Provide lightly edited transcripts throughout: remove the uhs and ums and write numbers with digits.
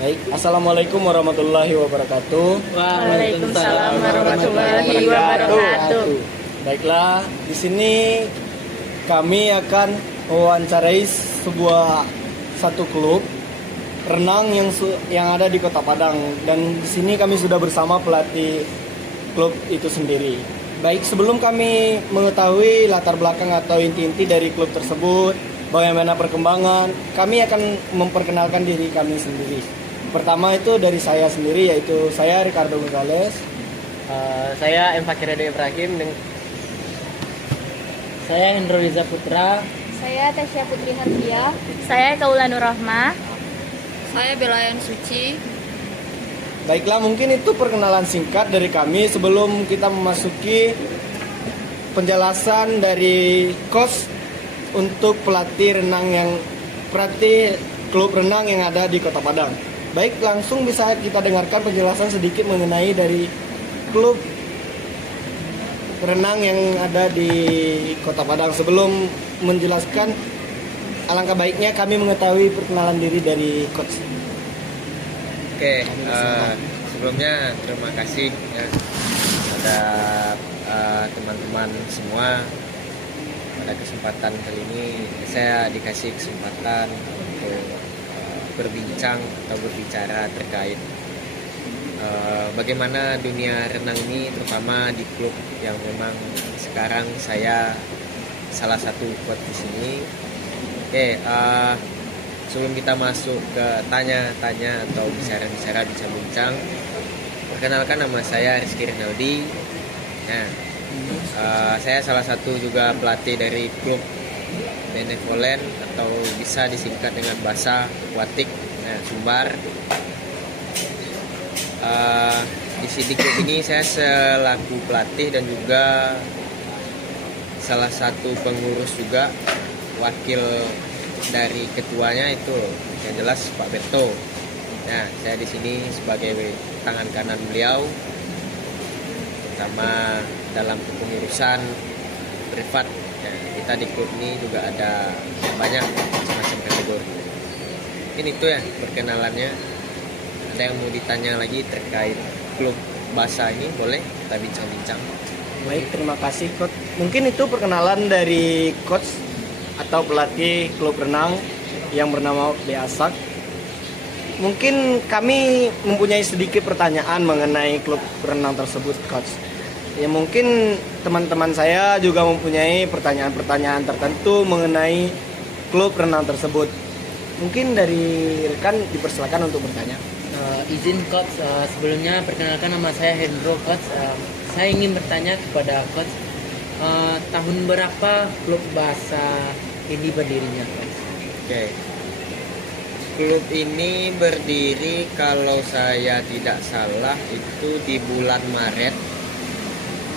Baik, assalamualaikum warahmatullahi wabarakatuh. Waalaikumsalam warahmatullahi wabarakatuh. Baiklah, di sini kami akan mewawancarai satu klub renang yang ada di Kota Padang, dan di sini kami sudah bersama pelatih klub itu sendiri. Baik, sebelum kami mengetahui latar belakang atau inti-inti dari klub tersebut, bagaimana perkembangan, kami akan memperkenalkan diri kami sendiri. Pertama itu dari saya sendiri, yaitu saya Ricardo Gonzalez. Saya M. Fakirado Ibrahim. Saya Hendro Riza Putra. Saya Tasya Putri Hardia. Saya Kaula Nur Rahma. Saya Belayan Suci. Baiklah, mungkin itu perkenalan singkat dari kami sebelum kita memasuki penjelasan dari coach untuk pelatih klub renang yang ada di Kota Padang. Baik, langsung bisa kita dengarkan penjelasan sedikit mengenai dari klub renang yang ada di Kota Padang. Sebelum menjelaskan, alangkah baiknya kami mengetahui perkenalan diri dari coach. Oke, sebelumnya terima kasih ya pada teman-teman semua. Pada kesempatan kali ini saya dikasih kesempatan untuk berbincang atau berbicara terkait bagaimana dunia renang ini, terutama di klub yang memang sekarang saya salah satu coach di sini. Oke, sebelum kita masuk ke tanya-tanya atau bicara-bicara, bincang-bincang, perkenalkan, nama saya Rizky Rinaldi. Nah, saya salah satu juga pelatih dari klub benevolen atau bisa disingkat dengan bahasa Aquatic Sumbar. Di klub ini saya selaku pelatih dan juga salah satu pengurus juga, wakil dari ketuanya itu yang jelas Pak Berto. Nah, saya di sini sebagai tangan kanan beliau, terutama dalam kepengurusan privat. Ya, kita di klub ini juga ada banyak macam-macam kategori. Ini itu ya perkenalannya. Ada yang mau ditanya lagi terkait klub Basa ini, boleh kita bincang-bincang. Baik, terima kasih coach. Mungkin itu perkenalan dari coach atau pelatih klub renang yang bernama Beasak. Mungkin kami mempunyai sedikit pertanyaan mengenai klub renang tersebut, coach. Ya, mungkin teman-teman saya juga mempunyai pertanyaan-pertanyaan tertentu mengenai klub renang tersebut. Mungkin dari rekan dipersilakan untuk bertanya. Izin coach, sebelumnya perkenalkan, nama saya Hendro coach. Saya ingin bertanya kepada coach, tahun berapa klub Basa ini berdirinya coach? Oke. Klub ini berdiri kalau saya tidak salah itu di bulan Maret.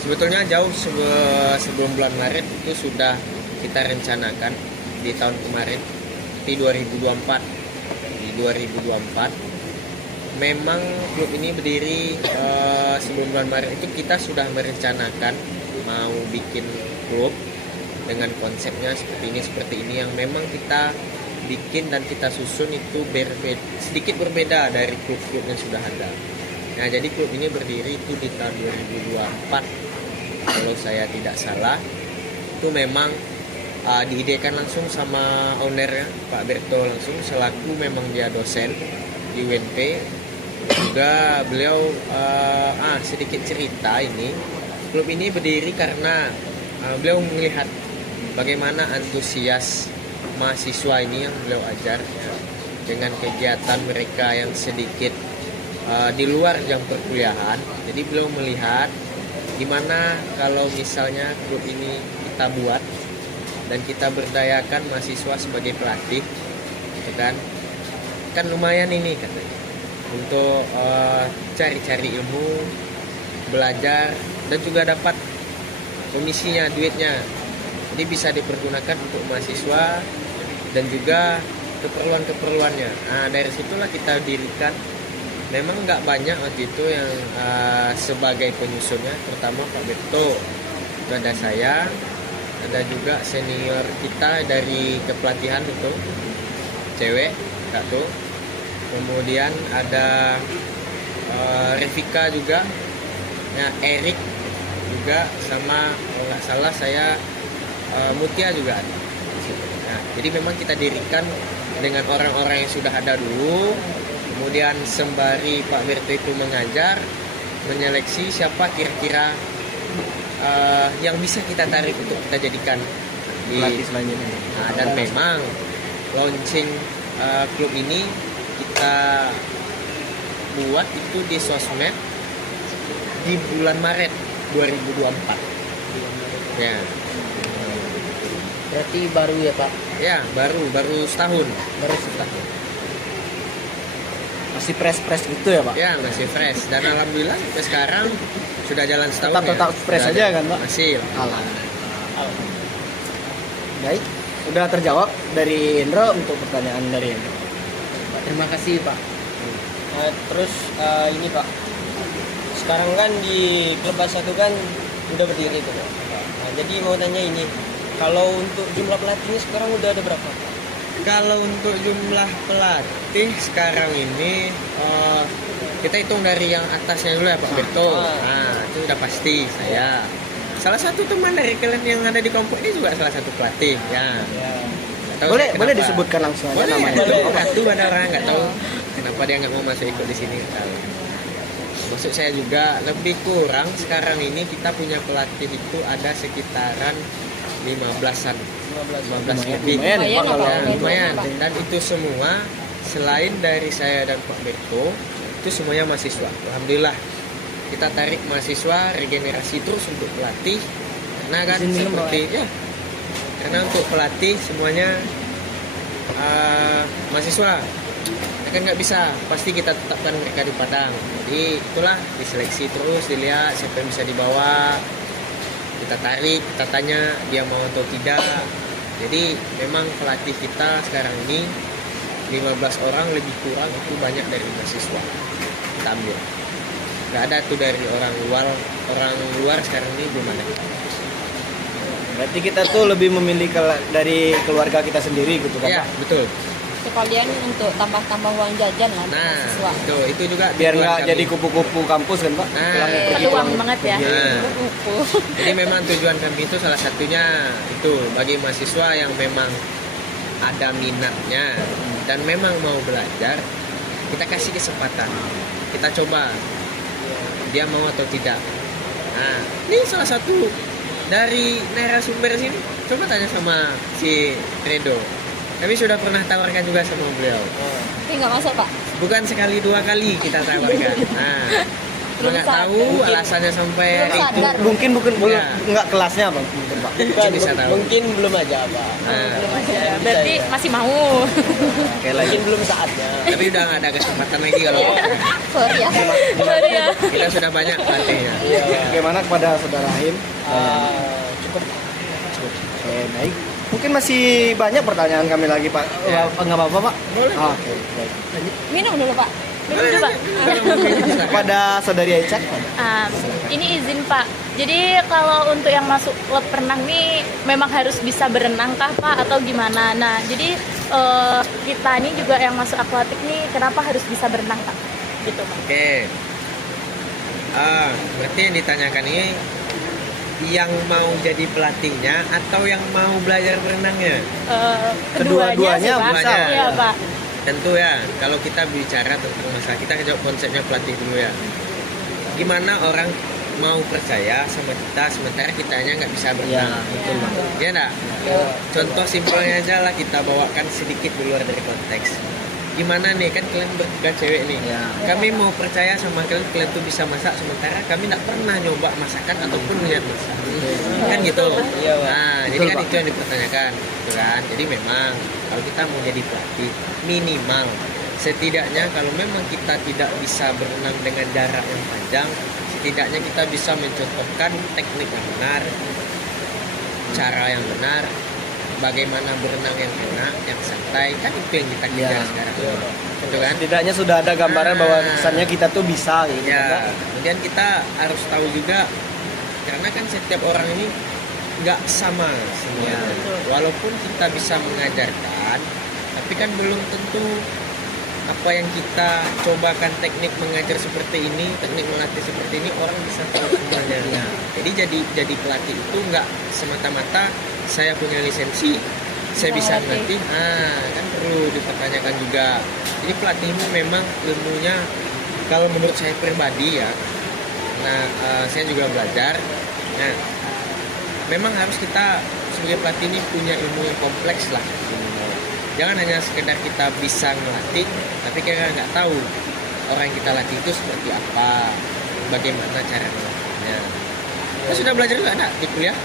Sebetulnya jauh sebelum bulan Maret itu sudah kita rencanakan di tahun kemarin, di 2024. Di 2024 memang klub ini berdiri sebelum bulan Maret itu kita sudah merencanakan mau bikin klub dengan konsepnya seperti ini yang memang kita bikin dan kita susun itu sedikit berbeda dari klub-klub yang sudah ada. Nah, jadi klub ini berdiri itu di tahun 2024 kalau saya tidak salah. Itu memang diidekan langsung sama ownernya Pak Berto langsung, selaku memang dia dosen di UNP. Juga beliau sedikit cerita, ini klub ini berdiri karena beliau melihat bagaimana antusias mahasiswa ini yang beliau ajar ya, dengan kegiatan mereka yang sedikit di luar jam perkuliahan. Jadi beliau melihat gimana kalau misalnya klub ini kita buat dan kita berdayakan mahasiswa sebagai pelatih, gitu kan lumayan ini katanya untuk cari-cari ilmu, belajar, dan juga dapat komisinya, duitnya. Jadi bisa dipergunakan untuk mahasiswa dan juga keperluan-keperluannya. Nah, dari situlah kita dirikan. Memang nggak banyak waktu itu yang sebagai penyusunnya, terutama Pak Berto. Itu ada saya, ada juga senior kita dari kepelatihan itu, cewek, Kak tuh. kemudian ada Revika juga, ya, Erik juga, sama kalau nggak salah saya Mutia juga ada. Nah, jadi memang kita dirikan dengan orang-orang yang sudah ada dulu, kemudian sembari Pak Berto itu mengajar, menyeleksi siapa kira-kira yang bisa kita tarik untuk kita jadikan Pelatih selanjutnya. Nah, dan memang launching klub ini kita buat itu di sosmed di bulan Maret 2024. Ya, Berarti baru ya Pak? ya baru setahun. Baru setahun. Masih press gitu ya Pak? Ya, masih fresh, dan alhamdulillah sampai sekarang sudah jalan setahun. Tetap fresh Sudah aja ada kan, Pak? Masih. Alhamdulillah. Baik, sudah terjawab dari Indro untuk pertanyaan dari Indro. Terima kasih Pak. Terus ini Pak, sekarang kan di klub A1 kan udah berdiri tuh Pak. Nah, jadi mau tanya ini, kalau untuk jumlah pelatihnya sekarang udah ada berapa? Kalau untuk jumlah pelatih sekarang ini kita hitung dari yang atasnya dulu ya Pak Berto. Nah, itu udah pasti saya. Salah satu teman dari kalian yang ada di kelompok ini juga salah satu pelatih ya. Nggak tahu Boleh saya boleh kenapa. disebutkan langsung aja Boleh, namanya. satu ada orang nggak tahu kenapa dia nggak mau masuk ikut di sini, nggak tahu. Maksud saya juga lebih kurang sekarang ini kita punya pelatih itu ada sekitaran 15-an 15 lebih. Lumayan ya Pak kalau Lumayan, Ya, lumayan. Pak. Dan itu semua selain dari saya dan Pak Berto, itu semuanya mahasiswa. Alhamdulillah kita tarik mahasiswa regenerasi terus untuk pelatih, karena kan seperti ya, karena untuk pelatih semuanya mahasiswa. Ya kan nggak bisa, pasti kita tetapkan mereka di Padang. Jadi itulah diseleksi terus, dilihat siapa yang bisa dibawa, kita tarik, kita tanya dia mau atau tidak. Jadi memang pelatih kita sekarang ini 15 orang lebih kurang itu banyak dari mahasiswa kita ambil. Nggak ada tuh dari orang luar sekarang ini belum ada. Berarti kita tuh lebih memilih dari keluarga kita sendiri gitu kan Ya Pak? betul. Sekalian untuk tambah-tambah uang jajan lah untuk Nah mahasiswa. itu juga Biar tujuan nggak kami. jadi kupu-kupu kampus kan Pak? Nah, Pulang pergi, Peluang pulang banget ya. pergi. Nah, Buku. jadi memang tujuan kami itu salah satunya itu bagi mahasiswa yang memang ada minatnya dan memang mau belajar, kita kasih kesempatan, kita coba dia mau atau tidak. Nah, ini salah satu dari narasumber sini. Coba tanya sama si Redo. Kami sudah pernah tawarkan juga sama beliau. Tapi nggak masuk Pak. Bukan sekali dua kali kita tawarkan. Nah, cuma nggak sadar. tahu alasannya sampai Belum itu. sadar. Mungkin Ya. nggak kelasnya Bang, mungkin Pak. Mungkin bisa tahu. Mungkin belum aja Pak. Nah, Berarti masih mau. Oke lagi. Mungkin belum saatnya. tapi udah nggak ada kesempatan lagi kalau Sorry ya. Sorry ya. kita sudah banyak pelatihnya. Bagaimana kepada saudara Rahim? Cukup. Oke, baik. Mungkin masih banyak pertanyaan kami lagi Pak. Ya. Nggak apa-apa Pak? Boleh. Oke, baik. Minum dulu Pak. Minum dulu, Pak. Kepada saudari Aisyah. Ini izin Pak. Jadi kalau untuk yang masuk klub renang nih memang harus bisa berenang kah Pak atau gimana? Nah jadi kita ini juga yang masuk akuatik nih kenapa harus bisa berenang Pak? Gitu Pak. Oke. Berarti yang ditanyakan ini yang mau jadi pelatihnya atau yang mau belajar berenangnya? Kedua-duanya sih, Pak. bisa. Iya Pak. Tentu ya, kalau kita bicara tentang masalah, kita jawab konsepnya pelatih dulu ya. Gimana orang mau percaya sama kita sementara kitanya nggak bisa berenang? betul Pak. Ya enggak? Contoh simpelnya aja lah, kita bawakan sedikit di luar dari konteks. Gimana nih, kan kalian bertiga cewek nih, Ya. kami mau percaya sama kalian, kalian tuh bisa masak sementara kami nggak pernah nyoba masakan ataupun lihat masak, kan gitu. Iya, Pak. Nah, jadi Betul, kan Pak. itu yang dipertanyakan, gitu kan. Jadi memang kalau kita mau jadi pelatih, minimal setidaknya kalau memang kita tidak bisa berenang dengan jarak yang panjang, setidaknya kita bisa mencontohkan teknik yang benar, cara yang benar, bagaimana berenang yang enak, yang santai, kan itu yang kita kejar Ya, sekarang, gitu kan? Setidaknya sudah ada gambaran bahwa Nah. kesannya kita tuh bisa gitu kan, Pak. Ya, kemudian kita harus tahu juga, karena kan setiap orang ini nggak sama semuanya. Walaupun kita bisa mengajarkan, tapi kan belum tentu apa yang kita cobakan teknik mengajar seperti ini, teknik melatih seperti ini, orang bisa tahu sebenarnya. Jadi jadi pelatih itu nggak semata-mata saya punya lisensi, saya bisa melatih. Kan perlu dipertanyakan juga. Jadi pelatih itu memang ilmunya, kalau menurut saya pribadi ya, saya juga belajar. Nah, memang harus kita sebagai pelatih ini punya ilmu yang kompleks lah. Jangan hanya sekedar kita bisa melatih, tapi kita nggak tahu orang yang kita latih itu seperti apa, bagaimana cara melatihnya. Kita sudah belajar juga ada di kuliah,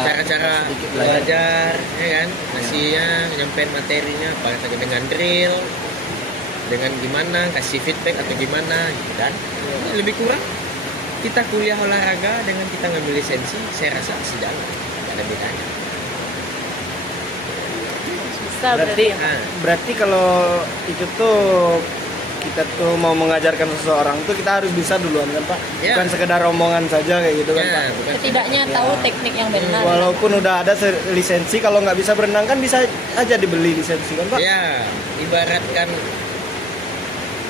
cara-cara belajar, ya kan, ngasihnya, nyampein materinya, apa saja dengan drill, dengan gimana, kasih feedback atau gimana, gitu kan. Lebih kurang kita kuliah olahraga dengan kita ngambil lisensi, saya rasa sejalan, nggak ada bedanya. Bisa berarti. Berarti kalau itu tuh kita tuh mau mengajarkan seseorang tuh kita harus bisa duluan kan Pak? Ya. Bukan sekedar omongan saja kayak gitu kan Pak? Bukan Setidaknya tahu teknik yang benar. Walaupun udah ada lisensi, kalau nggak bisa berenang kan bisa aja dibeli lisensi kan Pak? ya, ibaratkan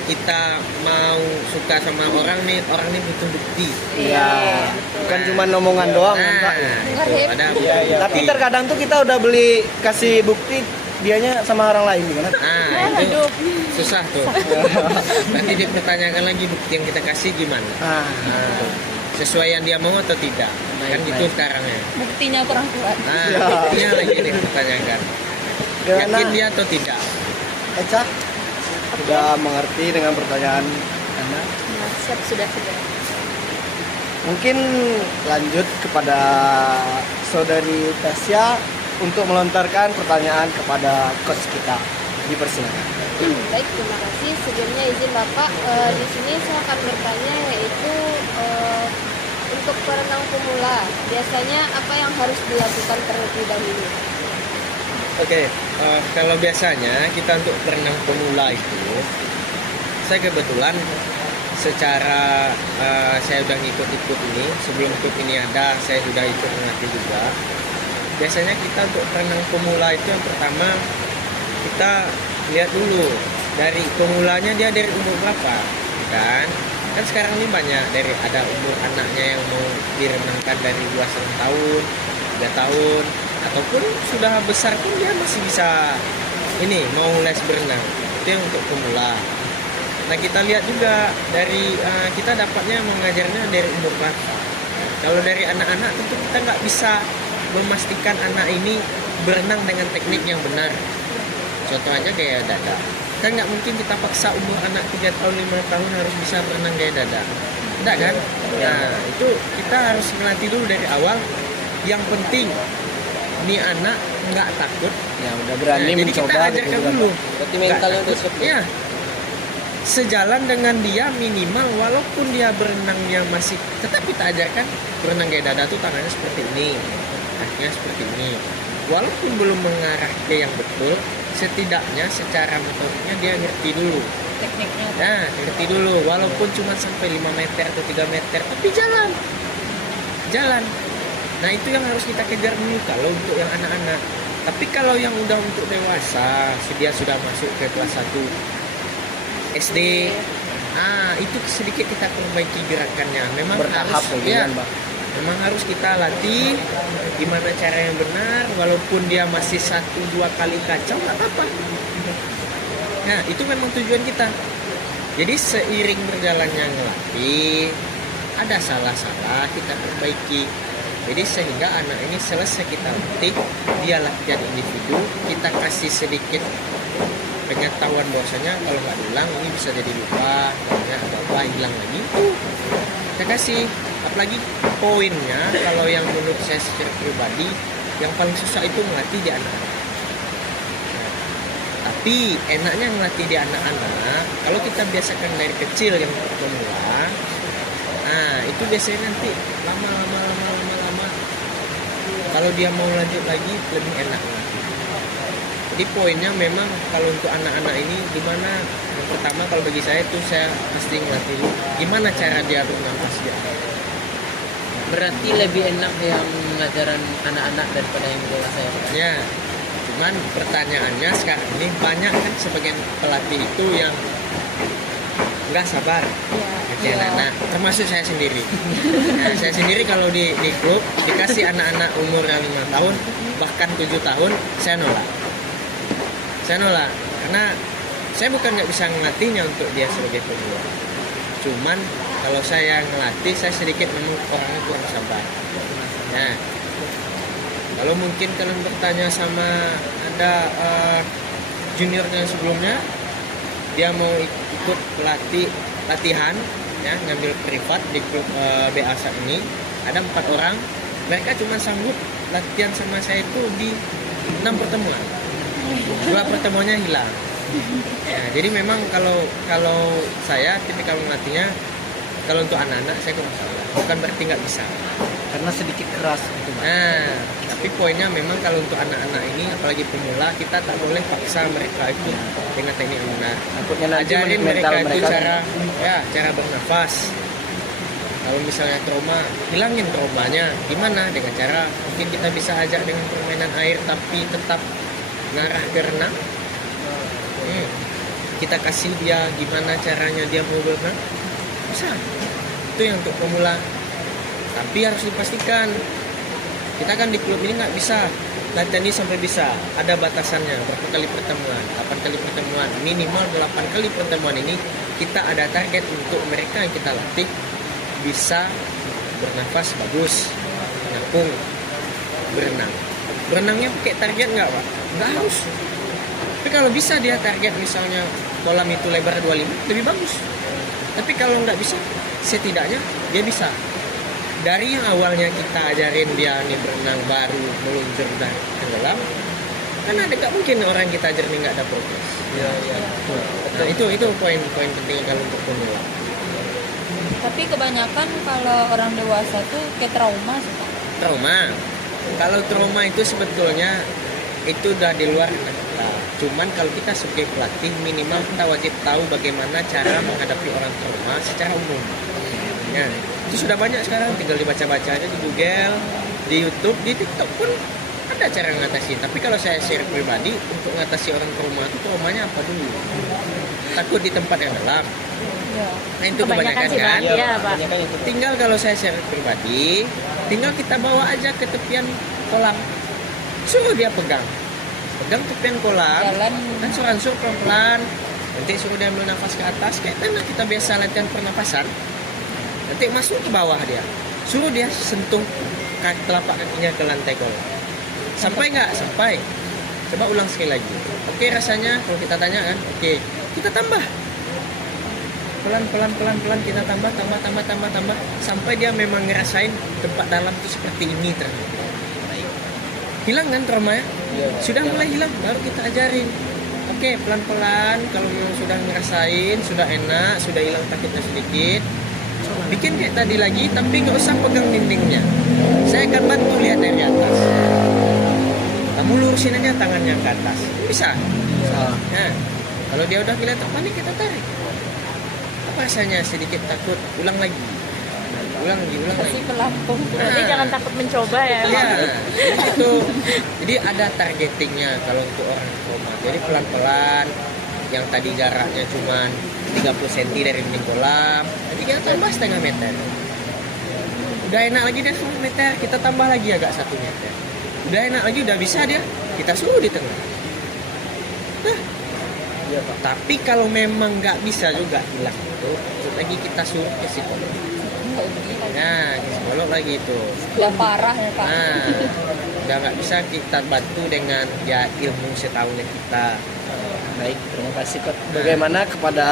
kita mau suka sama orang nih butuh bukti. Iya. Bukan cuma omongan doang kan Pak? Itu ada bukti. Iya. Tapi terkadang tuh kita udah beli kasih bukti dianya sama orang lain kan? Itu susah tuh. Nanti dipertanyakan lagi bukti yang kita kasih gimana. Sesuai yang dia mau atau tidak. Kan gitu sekarang ya. Buktinya kurang kuat. Buktinya lagi dipertanyakan. Yakin dia atau tidak? Eca sudah mengerti dengan pertanyaan Anda? Siap, sudah. Mungkin lanjut kepada saudari Tasya untuk melontarkan pertanyaan kepada coach kita. Dipersilakan. Baik, terima kasih. Sebelumnya izin Bapak, di sini saya akan bertanya yaitu untuk perenang pemula, biasanya apa yang harus dilakukan terlebih dahulu? Oke, kalau biasanya kita untuk berenang pemula itu, saya kebetulan secara saya udah ngikut-ikut ini, sebelum klub ini ada, saya sudah ikut melatih juga. Biasanya kita untuk berenang pemula itu yang pertama kita lihat dulu dari pemulanya dia dari umur berapa, kan sekarang ini banyak dari ada umur anaknya yang mau direnangkan dari 2,5 tahun, 3 tahun, ataupun sudah besar pun dia masih bisa ini mau les berenang. Itu yang untuk pemula. Nah, kita lihat juga dari kita dapatnya mengajarnya dari umur berapa. Kalau dari anak-anak tentu kita nggak bisa memastikan anak ini berenang dengan teknik yang benar. Contoh aja gaya dada. Kan nggak mungkin kita paksa umur anak 3 tahun 5 tahun harus bisa berenang gaya dada. Tidak kan? Nah, itu kita harus melatih dulu dari awal. Yang penting nih anak nggak takut. Ya udah berani Jadi mencoba. kita ajarkan dulu. Berarti mentalnya udah siap. Ya. Sejalan dengan dia minimal walaupun dia berenangnya masih tetap kita ajarkan berenang gaya dada tuh tangannya seperti ini, kakinya seperti ini. Walaupun belum mengarah ke yang betul, setidaknya secara motoriknya dia ngerti dulu. Tekniknya. Nah, ngerti dulu walaupun cuma sampai 5 meter atau 3 meter, tapi jalan. Nah, itu yang harus kita kejar dulu kalau untuk yang anak-anak. Tapi kalau yang udah untuk dewasa, dia sudah masuk ke kelas 1 SD, itu sedikit kita perbaiki gerakannya. Memang Bertahap harus, ya, ya, Mbak. memang harus kita latih gimana cara yang benar. Walaupun dia masih 1-2 kali kacau, nggak apa-apa. Nah, itu memang tujuan kita. Jadi seiring berjalannya ngelatih, ada salah-salah kita perbaiki. Jadi sehingga anak ini selesai kita latih, dia latihan individu, kita kasih sedikit pengetahuan bahwasanya kalau nggak diulang ini bisa jadi lupa, ada hilang lagi. Kita kasih, apalagi poinnya kalau yang menurut saya secara pribadi yang paling susah itu melatih di anak-anak. Tapi enaknya melatih di anak-anak kalau kita biasakan dari kecil yang pemula, itu biasanya nanti lama kalau dia mau lanjut lagi lebih enak. Jadi poinnya memang kalau untuk anak-anak ini gimana, yang pertama kalau bagi saya itu saya pasti ngelatih gimana cara dia bernafas dia. Berarti lebih enak yang mengajaran anak-anak daripada yang dewasa ya Pak? Ya, itu Cuman pertanyaannya sekarang ini banyak kan sebagian pelatih itu yang nggak sabar Iya. ngerjain anak, termasuk saya sendiri. Nah, saya sendiri kalau di klub dikasih anak-anak umur yang 5 tahun bahkan 7 tahun, saya nolak. Karena saya bukan nggak bisa ngelatihnya untuk dia sebagai pemula. Cuman kalau saya ngelatih, saya sedikit memang orangnya kurang sabar. Nah, kalau mungkin kalian bertanya sama ada juniornya sebelumnya, dia mau ikut latihan, ya, ngambil privat di klub BA saat ini, ada 4 orang. Mereka cuma sanggup latihan sama saya itu di 6 pertemuan. 2 pertemuannya hilang. Ya, jadi memang kalau saya tipikal melatihnya, kalau untuk anak-anak saya kurang sabar. Bukan berarti nggak bisa. Karena sedikit keras gitu, Pak. Nah, tapi poinnya memang kalau untuk anak-anak ini, apalagi pemula, kita tak boleh paksa mereka itu dengan teknik yang benar. Takutnya nanti Ajarin mental mereka itu mereka cara bernafas. Kalau misalnya trauma, hilangin traumanya. Gimana? Dengan cara mungkin kita bisa ajak dengan permainan air tapi tetap ngarah ke renang. Kita kasih dia gimana caranya dia mau berenang. Bisa. Itu yang untuk pemula. Tapi harus dipastikan kita kan di klub ini nggak bisa latihan ini sampai bisa. Ada batasannya berapa kali pertemuan, 8 kali pertemuan, minimal 8 kali pertemuan ini kita ada target untuk mereka yang kita latih bisa bernafas bagus, menampung, berenang. Berenangnya pakai target nggak, Pak? Nggak harus. Tapi kalau bisa dia target misalnya kolam itu lebar 25, lebih bagus. Tapi kalau nggak bisa, setidaknya dia bisa. Dari yang awalnya kita ajarin dia nih berenang baru meluncur dan tenggelam, kan ada nggak mungkin orang yang kita ajarin nggak ada progres. Nah, itu poin penting kalau untuk pemula. Tapi kebanyakan kalau orang dewasa tuh kayak trauma sih, Pak. Trauma. Kalau trauma itu sebetulnya itu udah di luar kita. Cuman kalau kita sebagai pelatih minimal kita wajib tahu bagaimana cara menghadapi orang trauma secara umum. Ya, itu sudah banyak sekarang, tinggal dibaca-baca aja di Google, di YouTube, di TikTok pun ada cara mengatasi. Tapi kalau saya share pribadi untuk mengatasi orang trauma itu traumanya apa dulu? Takut di tempat yang dalam. Iya. Nah itu Kebanyakan kebanyakan sih, Pak. kan. Iya, Pak. Tinggal kalau saya share pribadi, tinggal kita bawa aja ke tepian kolam. Suruh dia pegang tepian kolam, Jalan. dan suruh pelan-pelan. Nanti suruh dia ambil nafas ke atas, kayak tanah kita biasa latihan pernapasan. Nanti masuk ke bawah dia, suruh dia sentuh telapak kakinya ke lantai kolam. Sampai nggak? Sampai. Coba ulang sekali lagi. Oke rasanya, kalau kita tanya kan, oke, kita tambah. Pelan kita tambah sampai dia memang ngerasain tempat dalam itu seperti ini ternyata. Hilang kan traumanya? Sudah mulai hilang, baru kita ajarin. Oke, pelan-pelan kalau memang sudah ngerasain, sudah enak, sudah hilang takutnya sedikit, bikin kayak tadi lagi, tapi nggak usah pegang dindingnya. Saya akan bantu lihat dari atas. Kamu lurusin aja tangannya ke atas. Bisa? Nah, kalau dia udah kelihatan panik, kita tarik. Apa rasanya? Sedikit takut, ulang lagi. Kasih pelampung. Berarti jangan takut mencoba ya. Ya, itu. Jadi ada targetingnya kalau untuk orang trauma. Jadi pelan-pelan, yang tadi jaraknya cuma 30 cm dari dinding kolam, jadi kita tambah setengah meter. Udah enak lagi dari 1 meter, kita tambah lagi agak 1 meter. Udah enak lagi, udah bisa dia, kita suruh di tengah. Nah, ya, Pak. Tapi kalau memang nggak bisa juga hilang itu, lagi kita suruh ke psikolog. Nah, ke psikolog lagi itu. Udah parah ya, Pak. Nah, udah nggak bisa kita bantu dengan ya ilmu setahunnya kita. Baik, terima kasih Coach. Bagaimana kepada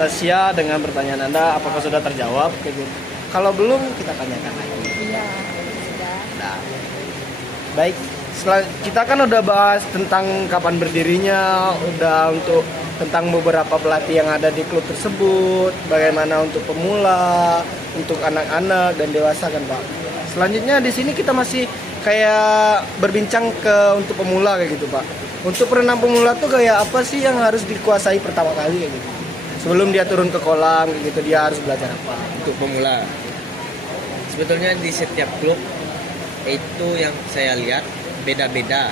Tasya dengan pertanyaan Anda, apakah sudah terjawab? Kalau belum, kita tanyakan lagi. Iya, sudah. Nah, baik, kita kan udah bahas tentang kapan berdirinya, udah untuk tentang beberapa pelatih yang ada di klub tersebut, bagaimana untuk pemula, untuk anak-anak dan dewasa kan Pak. Selanjutnya di sini kita masih kayak berbincang untuk pemula kayak gitu Pak. Untuk perenang pemula tuh kayak apa sih yang harus dikuasai pertama kali kayak gitu? Sebelum dia turun ke kolam kayak gitu, dia harus belajar apa? Untuk pemula, sebetulnya di setiap klub itu yang saya lihat beda-beda.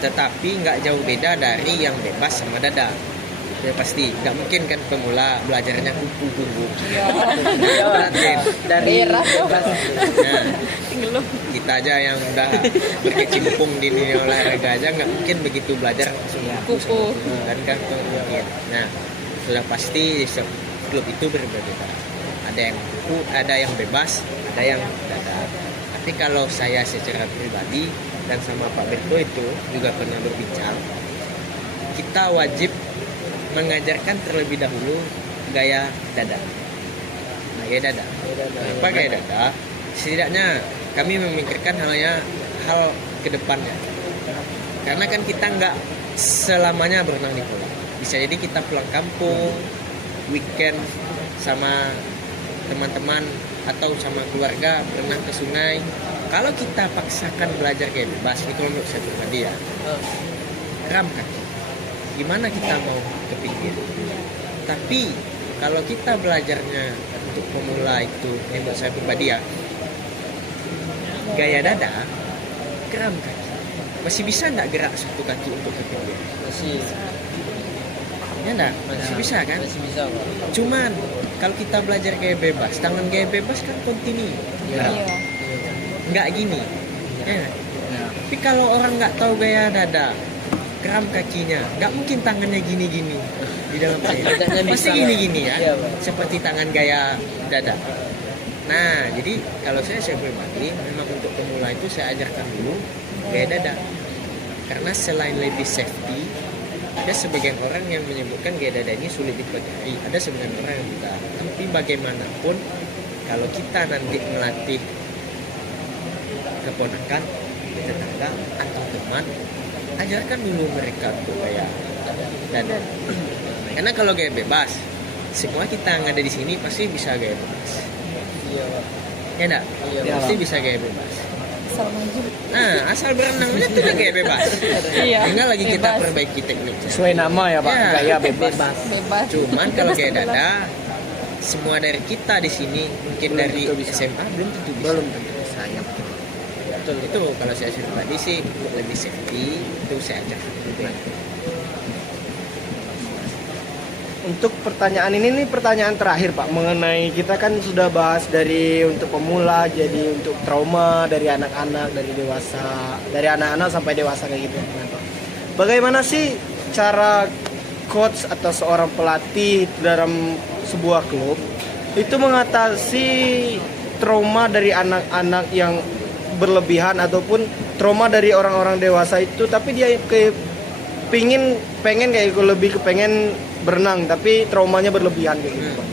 tetapi nggak jauh beda dari yang bebas sama dada. Ya pasti, nggak mungkin kan pemula belajarnya kupu-kupu. Dari bebas. Nah, kita aja yang udah berkecimpung di dunia olahraga aja nggak mungkin begitu belajar langsung kupu kan mungkin. Nah, sudah pasti setiap klub itu berbeda. Ada yang kupu, ada yang bebas, ada yang dada. Tapi kalau saya secara pribadi dan sama Pak Berto itu juga pernah berbincang, kita wajib mengajarkan terlebih dahulu gaya dada. Gaya dada. Apa gaya dada? Setidaknya kami memikirkan hal ke depannya. Karena kan kita nggak selamanya berenang di kolam. Bisa jadi kita pulang kampung, weekend sama teman-teman atau sama keluarga berenang ke sungai. Kalau kita paksakan belajar gaya bebas, ini kalau menurut saya pribadi ya, ram kan. Gimana kita mau ke pinggir? Tapi kalau kita belajarnya untuk pemula itu, menurut saya pribadi ya, gaya dada, geram kaki. Masih bisa nggak gerak satu kaki untuk ke pinggir? Masih. Ya enggak? Masih bisa kan? Masih bisa, Pak. Cuman kalau kita belajar gaya bebas, tangan gaya bebas kan kontinu. Iya. Nggak gini. Ya. Tapi kalau orang nggak tahu gaya dada, kram kakinya, nggak mungkin tangannya gini-gini di dalam air. Pasti gini-gini ya, Iya, Pak. seperti tangan gaya dada. Nah, jadi kalau saya pribadi, memang untuk pemula itu saya ajarkan dulu gaya dada. Karena selain lebih safety, ada sebagian orang yang menyebutkan gaya dada ini sulit dipelajari. Ada sebagian orang yang tidak. Tapi bagaimanapun, kalau kita nanti melatih keponakan, tetangga atau teman, ajarkan dulu mereka untuk gaya dada. Karena kalau gaya bebas, semua kita yang ada di sini pasti bisa gaya bebas. Iya, Pak. Ya enggak? Iya, Pasti bisa gaya bebas. Asal maju. Nah, asal berenang aja tuh udah gaya bebas. Iya. Tinggal lagi kita Bebas. perbaiki tekniknya. Sesuai nama ya Pak, Ya. gaya bebas. Bebas. Cuman kalau gaya dada, semua dari kita di sini mungkin Belum dari tentu bisa. SMA belum tentu bisa. Belum tentu saya. Betul itu kalau saya pribadi sih untuk lebih safety itu saya ajarkan dulu. Untuk pertanyaan ini nih pertanyaan terakhir Pak, mengenai kita kan sudah bahas dari untuk pemula, jadi untuk trauma dari anak-anak, dari dewasa, dari anak-anak sampai dewasa kayak gitu. Bagaimana sih cara coach atau seorang pelatih dalam sebuah klub itu mengatasi trauma dari anak-anak yang berlebihan ataupun trauma dari orang-orang dewasa itu, tapi dia pengen kayak lebih kepengen berenang tapi traumanya berlebihan kayak gitu Pak.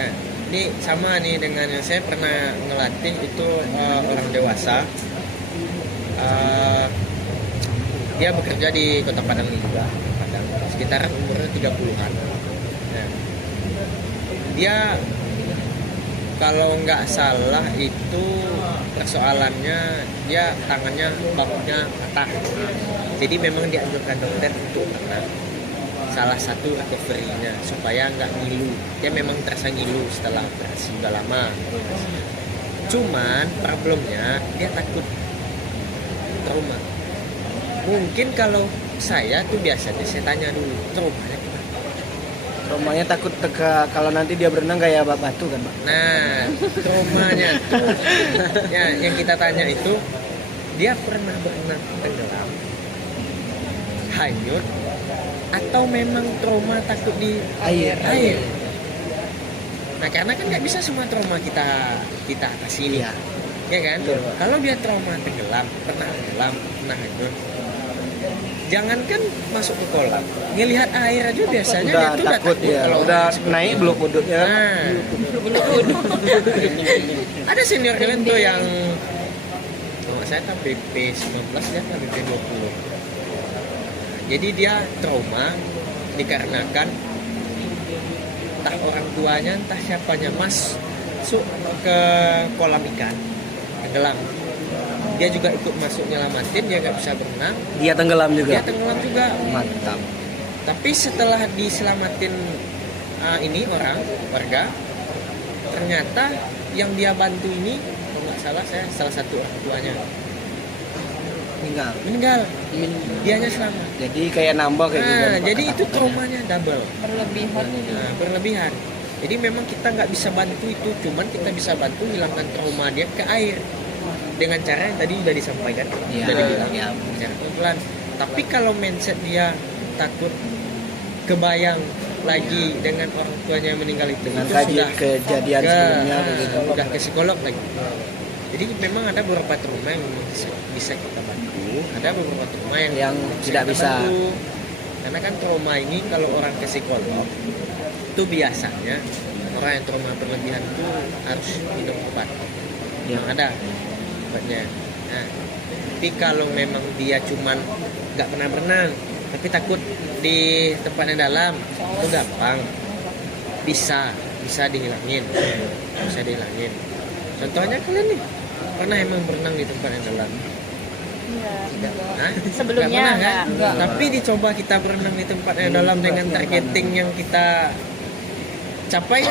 Nah, ini sama nih dengan yang saya pernah ngelatih itu orang dewasa. Dia bekerja di Kota Padang ini juga, Padang, sekitaran umurnya 30-an. Nah, dia kalau nggak salah itu persoalannya dia tangannya bahunya patah. Jadi memang dianjurkan dokter untuk berenang. Salah satu recovery-nya supaya nggak ngilu. Dia memang terasa ngilu setelah operasi udah lama. Cuman problemnya dia takut trauma. Mungkin kalau saya tuh biasanya saya tanya dulu traumanya gimana? Traumanya takut kalau nanti dia berenang kayak batu kan Pak. Nah, traumanya tuh ya, yang kita tanya itu dia pernah berenang tenggelam, hanyut, atau memang trauma takut di air. Nah, karena kan nggak bisa semua trauma kita atasi ini, ya kan? Kalau dia trauma tenggelam, pernah hanyut, jangankan masuk ke kolam, ngelihat air aja biasanya Udah dia tuh takut ya, kalau udah seperti naik itu. belum udut ya. Nah, ada senior kalian tuh yang saya kan BP 19 dia kan BP 20. Jadi dia trauma dikarenakan entah orang tuanya entah siapanya masuk ke kolam ikan tenggelam. Dia juga ikut masuk nyelamatin, dia nggak bisa berenang. Dia tenggelam juga. Dia tenggelam juga. Mantap. Tapi setelah diselamatin ini warga, ternyata yang dia bantu ini, kalau nggak salah saya salah satu orang tuanya. meninggal. Dianya selamat. Jadi kayak nambah kayak gitu. Nah, Pak, jadi itu ketakutannya. traumanya double. Berlebihan. Nah, berlebihan. Jadi memang kita nggak bisa bantu itu, cuman kita bisa bantu hilangkan trauma dia ke air dengan cara yang tadi udah disampaikan, Iya, udah dibilang, iya. cara pelan. Tapi kalau mindset dia takut kebayang lagi dengan orang tuanya yang meninggal itu Dengan kejadian sebelumnya begitu. udah ke psikolog lagi. Jadi memang ada beberapa trauma yang bisa kita bantu, ada beberapa trauma yang tidak kita bisa. bantu. Karena kan trauma ini kalau orang ke psikolog itu biasanya orang yang trauma berlebihan itu harus minum obat. Yang ada obatnya. Nah, tapi kalau memang dia cuman nggak pernah berenang, tapi takut di tempat yang dalam, itu gampang. Bisa dihilangin. Contohnya kalian nih pernah emang berenang di tempat yang dalam? Hah? Sebelumnya Nggak pernah, kan? enggak. Tapi dicoba kita berenang di tempat yang dalam dengan targeting yang kita capai,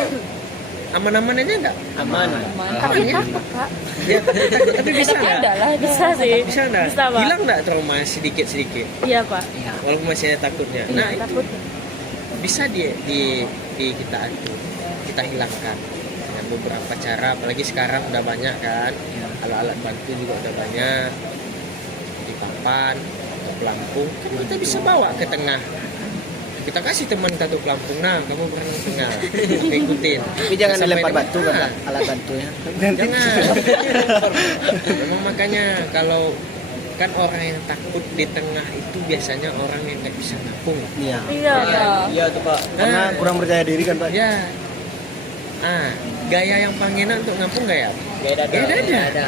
aman-aman aja nggak? Aman. Tapi takut, Pak. Ya, tapi bisa Tapi nggak? ada lah. Bisa sih. Bisa nggak? Bisa, Pak. Hilang nggak trauma sedikit-sedikit? Iya, Pak. Walaupun masih ada takutnya. Nah, itu Takut. bisa di kita atur, kita hilangkan dengan beberapa cara. Apalagi sekarang udah banyak kan, alat-alat bantu juga udah banyak, di papan, atau pelampung, kan kita bisa bawa ke tengah. Kita kasih teman satu pelampung, nah kamu berenang tengah, kita ikutin. Tapi jangan Sampai dilempar di- batu Nah, kan alat bantunya. jangan. Memang makanya kalau kan orang yang takut di tengah itu biasanya orang yang nggak bisa ngapung. Iya. Iya, Pak. Iya tuh Pak. Karena Nah, kurang percaya diri kan Pak. ya. Gaya yang paling enak untuk ngapung gaya apa? Gaya dada. Gaya dada.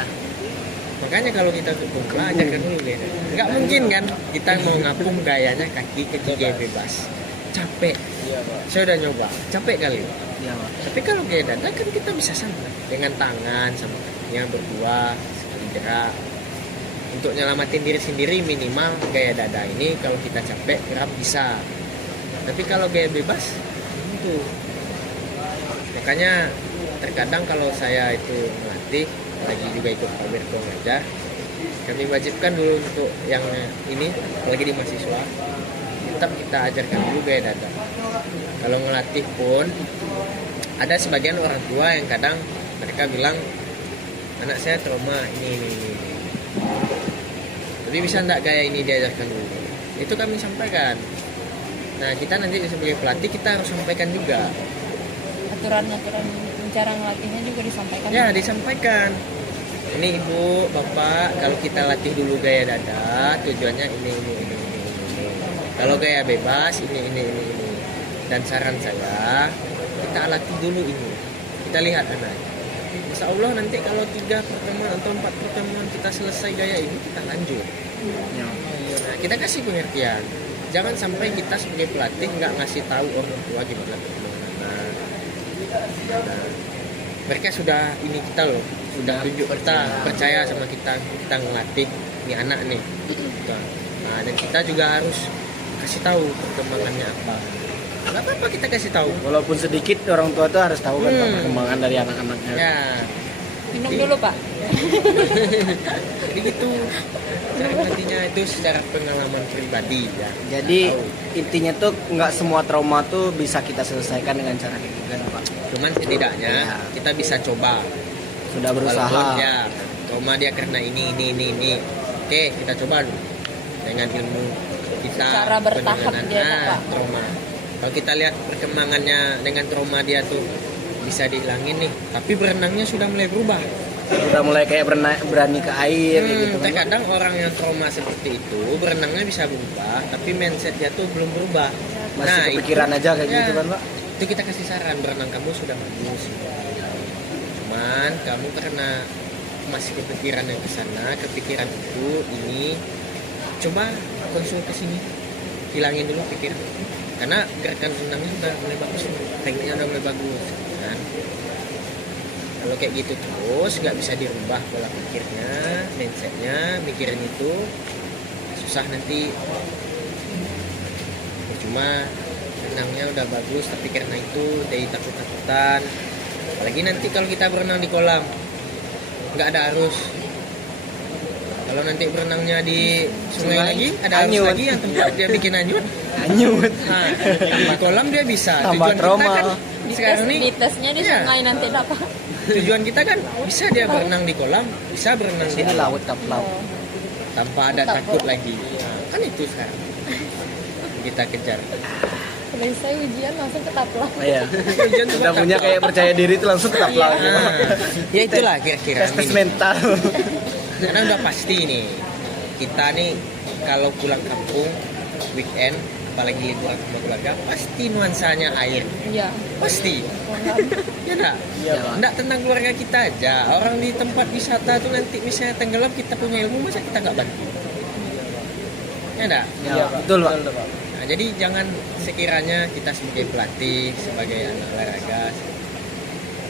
Makanya kalau kita untuk pemula ajarkan dulu gaya dada. Nggak mungkin kan kita mau ngapung gayanya kaki ke gaya bebas. Capek. Iya Pak. Saya udah nyoba. Capek kali. Iya, Pak. Tapi kalau gaya dada kan kita bisa sama dengan tangan sama kakinya berdua sekali gerak. Untuk nyelamatin diri sendiri minimal gaya dada ini kalau kita capek gerak bisa. Tapi kalau gaya bebas itu. Makanya terkadang kalau saya itu melatih lagi juga ikut Pak Berko ngajar, kami wajibkan dulu untuk yang ini apalagi di mahasiswa tetap kita ajarkan dulu gaya dada. Kalau ngelatih pun ada sebagian orang tua yang kadang mereka bilang anak saya trauma ini. Tapi bisa enggak gaya ini diajarkan dulu? Itu kami sampaikan. Nah kita nanti sebagai pelatih kita harus sampaikan juga. Aturan-aturan cara ngelatihnya juga disampaikan. Ya disampaikan. Ini ibu, bapak, kalau kita latih dulu gaya dada, tujuannya ini. Kalau gaya bebas ini. Dan saran saya, kita latih dulu ini. Kita lihat anak. Insya Allah nanti kalau 3 pertemuan atau 4 pertemuan kita selesai gaya ini, kita lanjut. Nah, kita kasih pengertian. Jangan sampai kita sebagai pelatih nggak ngasih tahu orang tua gimana perkembangan. Nah, mereka sudah ini kita loh, sudah tunjuk kita percaya sama kita ngelatih ini anak nih. Nah, dan kita juga harus kasih tahu perkembangannya apa. Nggak apa-apa kita kasih tahu. Walaupun sedikit orang tua tuh harus tahu kan Pak, perkembangan dari anak-anaknya. Ya, Minum dulu Pak. jadi gitu. Cara nantinya itu secara pengalaman pribadi ya. Jadi Tahu. intinya tuh nggak semua trauma tuh bisa kita selesaikan dengan cara kayak gitu kan Pak. Cuman setidaknya Ya. kita bisa coba. Sudah berusaha. Walaupun ya trauma dia karena ini. Oke, kita coba dulu dengan ilmu kita. Secara bertahap penanganan, dia, Pak. trauma. Kalau kita lihat perkembangannya dengan trauma dia tuh bisa dihilangin nih, tapi berenangnya sudah mulai berubah. Sudah mulai kayak berani ke air gitu kan. Pak. Terkadang orang yang trauma seperti itu berenangnya bisa berubah, tapi mindset dia tuh belum berubah. Masih kepikiran aja kayak gitu kan Pak. Itu kita kasih saran, berenang kamu sudah bagus. Cuman kamu karena masih kepikiran yang ke sana, kepikiran itu ini, coba konsul ke sini, hilangin dulu pikiran. Karena gerakan renangnya sudah mulai bagus, tekniknya udah mulai bagus, kan? Kalau kayak gitu terus nggak bisa dirubah pola pikirnya, mindsetnya, mikirin itu susah nanti. Cuma renangnya udah bagus, tapi karena itu dari takut-takutan. Apalagi nanti kalau kita berenang di kolam, nggak ada arus, Kalau nanti berenangnya di sungai Sungai, lagi, ada arus anyut. lagi yang tempat dia bikin anyut. Anyut. Nah, di kolam dia bisa. Tambah trauma. Kita kan sekarang nih Ditesnya di Iya. sungai nanti dapat. tujuan kita kan bisa dia berenang di kolam, bisa berenang di Ini alam laut kaplau. tanpa ada takut lagi. Kan itu sekarang kita kejar. Selesai ujian langsung ke taplah. Oh, iya. Tujuan tuh Udah punya kayak percaya diri itu langsung ke kaplau. Nah, ya itulah kira-kira. Tes ini. mental. Karena udah pasti nih kita nih kalau pulang kampung weekend apalagi liburan sama keluarga pasti nuansanya air, Iya. pasti ya enggak? Iya, Pak. Enggak tentang keluarga kita aja, orang di tempat wisata tuh nanti misalnya tenggelam kita punya ilmu masa kita nggak bantu, ya enggak? Ya, betul, Pak. Nah, jadi jangan sekiranya kita sebagai pelatih, sebagai anak olahraga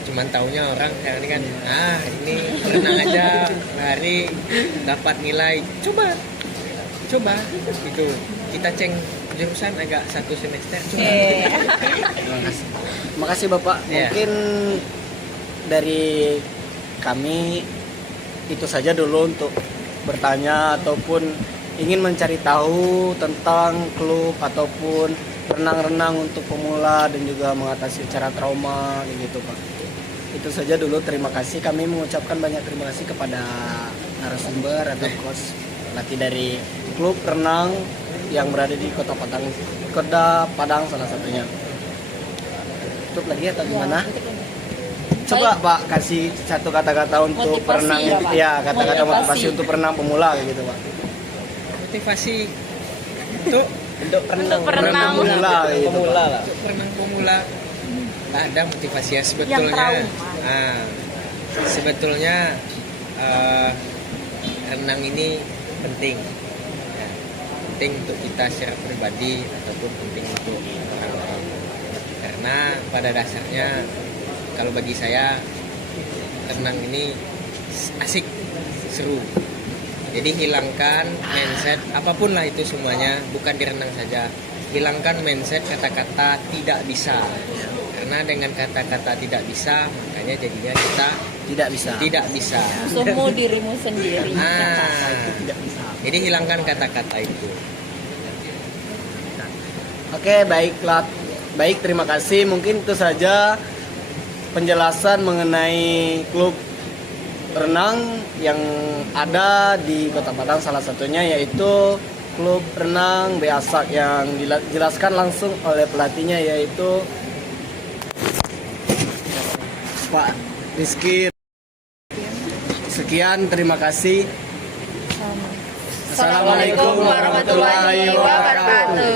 cuman taunya orang kayak ini kan ini berenang aja hari dapat nilai, coba itu kita ceng jurusan agak 1 semester coba. Makasih Bapak. Iya. Mungkin dari kami itu saja dulu untuk bertanya ataupun ingin mencari tahu tentang klub ataupun renang-renang untuk pemula dan juga mengatasi cara trauma gitu Pak. Itu saja dulu, terima kasih. Kami mengucapkan banyak terima kasih kepada narasumber atau coach pelatih dari klub renang yang berada di Kota Padang salah satunya. Tutup lagi atau gimana? Coba Pak kasih satu kata-kata untuk Motivasi perenang, ya, Pak? ya kata-kata Motivasi. motivasi untuk perenang pemula kayak gitu Pak. Motivasi untuk Perenang pemula kayak gitu, Pak. untuk berenang pemula ada motivasi ya Yang sebetulnya. trauma. Sebetulnya renang ini penting. Ya, penting untuk kita secara pribadi ataupun penting untuk orang lain. Karena pada dasarnya kalau bagi saya renang ini asik, seru. Jadi hilangkan mindset apapun lah itu semuanya, bukan di renang saja. Hilangkan mindset kata-kata tidak bisa. Karena dengan kata-kata tidak bisa, makanya jadinya kita Tidak bisa. tidak bisa. Musuhmu dirimu sendiri. Tidak bisa. Jadi hilangkan kata-kata itu. Oke, baiklah. Baik, terima kasih. Mungkin itu saja penjelasan mengenai klub renang yang ada di Kota Padang, salah satunya yaitu klub renang Beasak yang dijelaskan langsung oleh pelatihnya yaitu Pak Rizky. Sekian, terima kasih. Assalamualaikum warahmatullahi wabarakatuh.